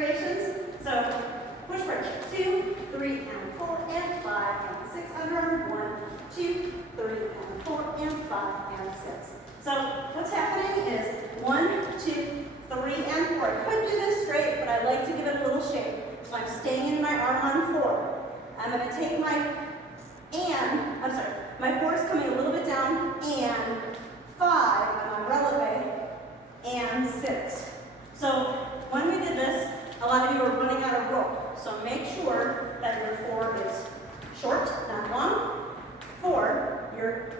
variations. So push break, 2, 3, and 4, and 5, and 6, underarm, 1, 2, 3, and 4, and 5, and 6. So what's happening is 1, 2, 3, and 4. I could do this straight, but I like to give it a little shape. So I'm staying in my arm on 4. I'm going to take my 4 is coming a little bit down, and 5, I'm on releve, and 6. So when we did this, a lot of you are running out of rope. So make sure that your 4 is short, not long. 4, your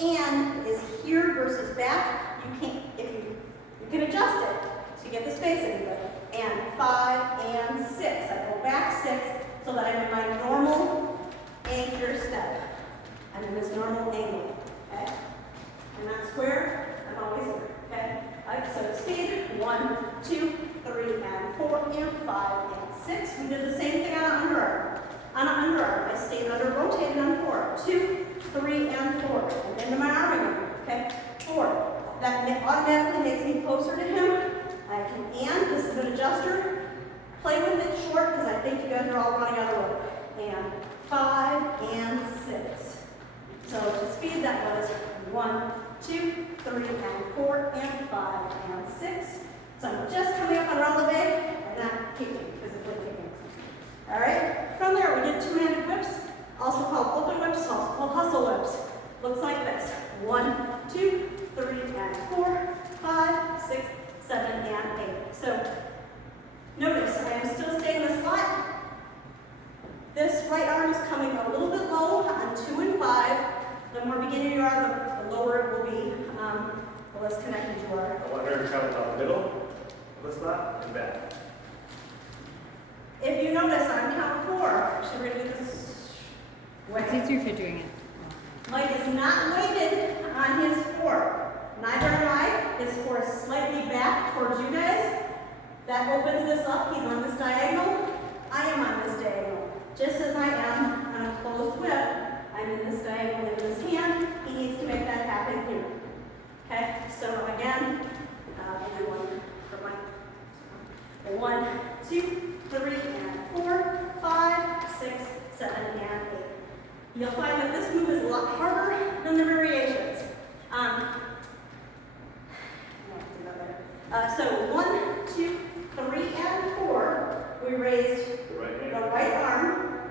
and is here versus back. You can't, you can adjust it to get the spacing, but and 5 and 6. I go back 6 so that I'm in my normal anchor step. I'm in this normal angle. Okay? I'm not square, I'm always here. Okay? So speed, 1, 2, 3, and 4, and 5, and 6. We did the same thing on an underarm. On an underarm, I stayed under, rotated on 4. 2, 3, and 4. And into my arm again. Okay? 4. That automatically makes me closer to him. I can, and this is an adjuster. Play with it short because I think you guys are all running out of rope. And 5 and 6. So to speed, that was 1, 2, 3, and 4, and 5, and 6. So I'm just coming up on releve and not kicking, physically kicking. All right? From there, we did two-handed whips, also called open whips, also called hustle whips. Looks like this. 1, 2, 3, and 4, 5, 6, 7, and 8. So notice I am still staying in the slot. This right arm is coming a little bit low on 2 and 5. The more beginning you are, the lower it will be, the less connected you are. I want her to come down the middle of the slot and back. If you notice on count 4, actually we're going to do this way. It's easier if you're doing it. Mike is not weighted on his 4. Neither am I. His 4 is slightly back towards you guys. That opens this up. He's on this diagonal. I am on this diagonal. Just as I am on a closed whip, I'm in this diagonal in his hand. He needs to make that happen here. Okay? So again, we'll do one for Mike. 1, 2, 3, and 4, 5, 6, 7, and 8. You'll find that this move is a lot harder than the variations. So 1, 2, 3, and 4, we raised the right arm,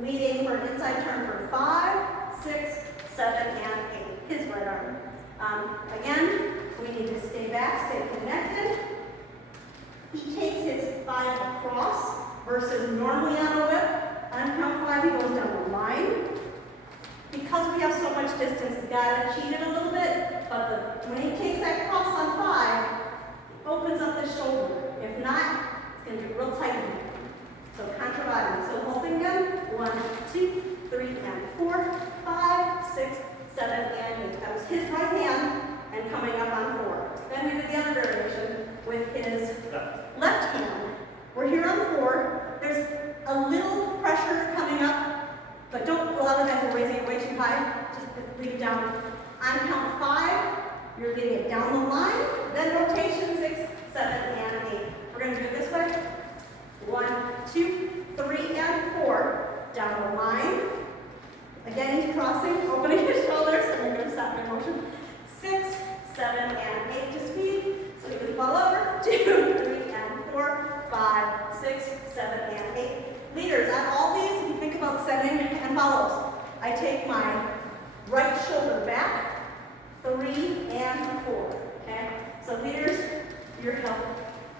leading for an inside turn for 5, 6, 7, and 8. His right arm. Again, we need to stay back, stay connected. He takes his 5 across versus normally on a whip. On count 5, he goes down the line. Because we have so much distance, he's got to cheat it a little bit, but when he takes that cross on 5, he opens up the shoulder. If not, it's going to be real tight in here. So contra body. So holding him, 1, 2, 3, and 4, 5, 6, 7, and 8. That was his right hand and coming up on 4. Then we did the other variation with his left hand. We're here on 4. There's a little pressure coming up, but don't, a lot of guys are raising it way too high. Just leave it down. On count 5, you're leading it down the line, then rotation 6, 7, and 8. We're going to do it this way. 1, 2, 3, and 4. Down the line. Again, he's crossing, opening his shoulders, and we're going to stop my motion. 6, 7, and 8 to speed. So you can fall over. 2, 3, and 4, 5, 6, 7, and 8. Leaders, on all these, if you think about setting and follows, I take my right shoulder back, 3 and 4. Okay? So leaders, you're helping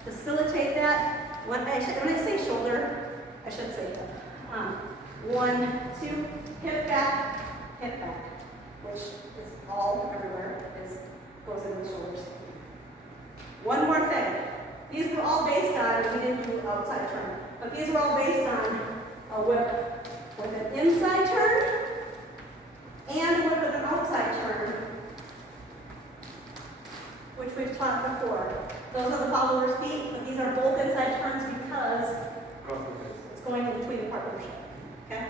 facilitate that. When I say shoulder, I should say that. 1, 2, hip back, which is all everywhere, goes in the shoulders. One more thing. These were all based on, we didn't do outside turn, but these were all based on a whip with an inside turn and a whip with an outside turn, which we've taught before. Those are the follower's feet, but these are both inside turns because it's going in between the partnership. Okay?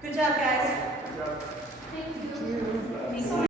Good job, guys. Good job. Thank you.